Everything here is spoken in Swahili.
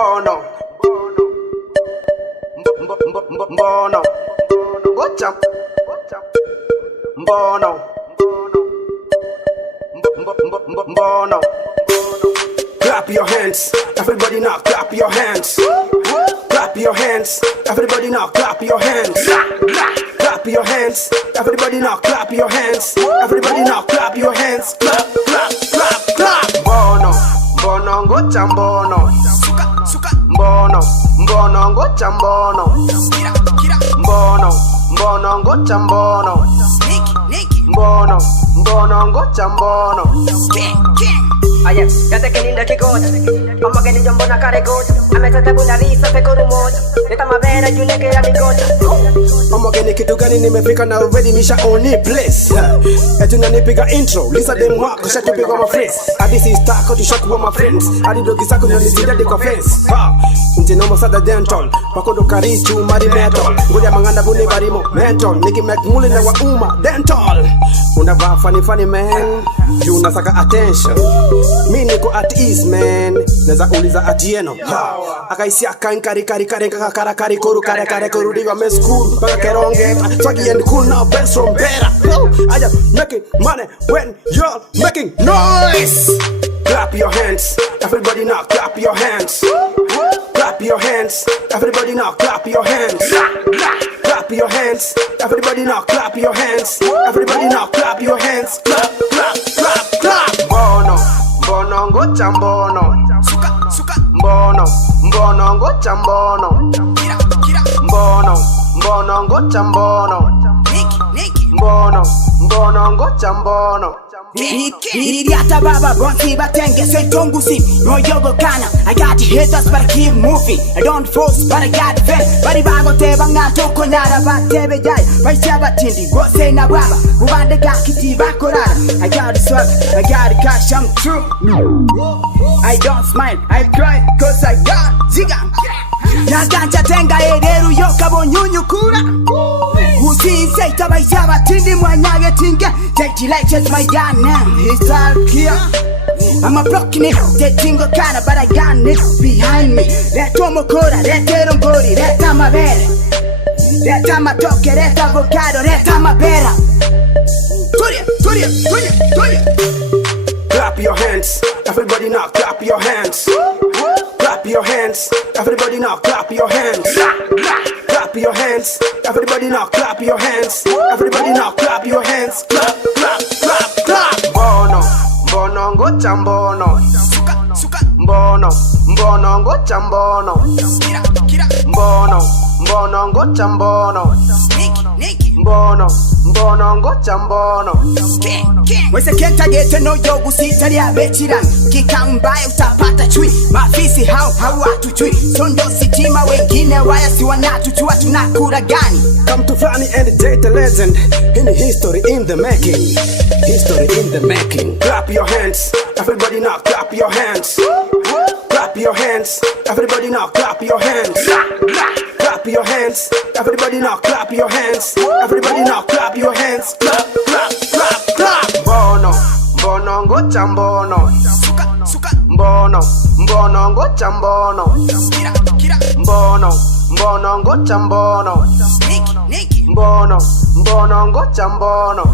Mbono Mbono Gocha Mbono Mbono. Clap your hands, everybody now clap your hands. Clap your hands, everybody now clap your hands. Clap your hands, everybody now clap your hands. Everybody now clap your hands. Clap, clap, clap, clap. Mbono Mbono Gocha Mbono Mbono Mbono Gocha Mbono Mbono Mbono Gocha Mbono Mbono Mbono Gocha Mbono. Aye, kate keninda kikocha Mama keni jombo na kare kocha Ametete buna risa pekuru moja Nita mavera yuneke ya mikocha Mama keni kitu gani nimefika na already misha oni place. Etu na nipiga intro Lisa dem wako shatu piga my face. Adisi stako tu shock with my friends. Adi dogi sako na nisida di kwa face. Nti nomo sada dental Pakodo karichu mari metal. Ngudia manganda buni barimo mental. Niki mek muli na wa uma dental. Unavaa funny funny man Juu nasaka attention. Mi niko at ease man. Neza uliza atieno Akaisi akain kari kari kari kakakara kari koru kare kare koru diga me school Baka keronge Twagi and cool now best from better. I just making money when you're making noise. Clap your hands, everybody now clap your hands. Clap your hands, everybody now clap your hands. Clap your hands, everybody now clap your hands. Everybody now clap your hands. Clap, clap, clap, clap. Mbono Mbono Gocha Mbono Mbono Mbono Gocha Mbono Mbono Mbono Gocha Mbono Mbono Mbono Gocha Mbono. Iriata baba bonsi batenge say tongusi no yogo kana. I got the haters but I keep moving. I don't force but I got the fence. Bari bango te banga toko nyara batebe jai. Baisha batindi go say na baba. Ubande gakiti bakorara. I got the swag, I got the cash, I'm true. I don't smile, I cry cause I got ziga. Naganja tenga ederu yoka bonyunyu kura. Usinse tabaisha batindi mwanyage tinga. Take like just my gun now, it's all clear. I'm a blocking it, that tingle kinda, but I got it behind me. That tomokora, that terongori, that tamavera. That tamatoke, that avocado, that tamapera. Clap your hands, everybody now clap your hands. Clap your hands, everybody now clap your hands. Clap your hands, everybody now clap your hands. Everybody now clap your hands. Clap, clap, clap, clap. Mbono Mbono Gocha Mbono Mbono Mbono Gocha Mbono Mbono Mbono Gocha Mbono Mbono Mbono Gocha Mbono. Wese kenta gete no yogu sitari ya bechira. Kika mbaye utapata chui. Mafisi hao hawatu chui. Sondo sitima wengine waya si wanatu chua tunakura gani. Come to Fanny and the data legend. In the history in the making. History in the making. Clap your hands, everybody now clap your hands. Clap your hands, everybody now clap your hands. Clap your hands, everybody now clap your hands. Everybody now clap your hands. Clap, clap, clap, clap. Mbono Mbono Gocha Mbono Mbono Mbono Gocha Mbono Mbono Mbono Gocha Mbono Mbono Mbono Gocha Mbono.